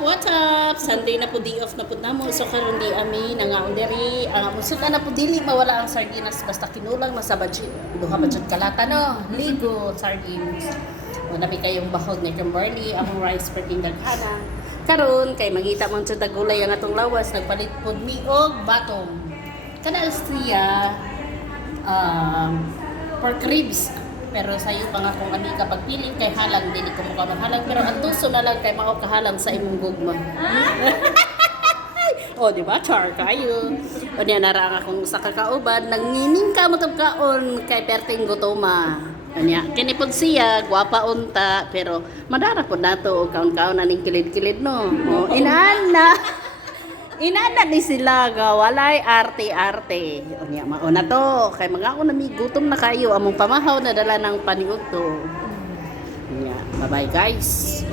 What's up? Sunday na po, day off na po namo. So karon di ami nangaon diri. Ang musuta na po dili mawala ang sardinas basta kinulang na sa budget. Duha budget kalata no. Ligo sardines. Wala mi kayong bahog ni Kimberly, among rice per dagana. Karon kay mangita man sa tagulay ang atong lawas, nagpalit pod mi og batong. Kana siya pork ribs. Pero sayo pa nga kung ani ka pagpiling kay halang dili ko mo ka halang pero ang tuso na lang kay mao kahalang sa imong gugma. O di ba char kayo. O niya nara nga kung sa kakauban nangining ka mo kaon kay perting gutoma. Kanya kini pod siya gwapa unta pero madara pod nato og kaon-kaon na ning kilid-kilid no. O inana. Inana ni sila ga walay arte-arte. Unya mauna to kay mga ako namigutom na kayo among pamahaw na dala ng paniudto. Unya, bye-bye guys.